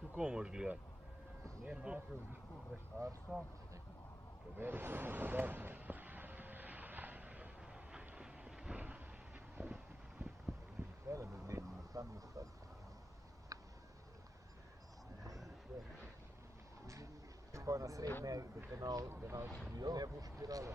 Kako moraš gledati? Ne, najprej v bistvu greš arsko, preverиш samo podatke. Tele bi gledali, tam ne stati. Tako na srednje, da te ne bo špiralo.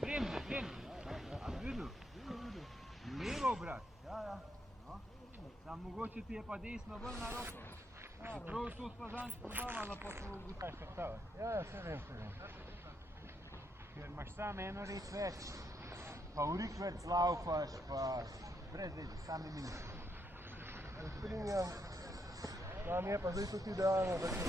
Bremze. Videl? Levo, brat. Ja. No. Sam mogoče ti je pa desno bolj na roko. Prav to sva zanj probavala, pa smo ugotaj šrtavati. Ja, se vem. Ker imaš samo eno reč več, pa urik več laufaš, pa brez veze, same minus. Strinjam, nam je pa zdaj tudi idealno, da se ne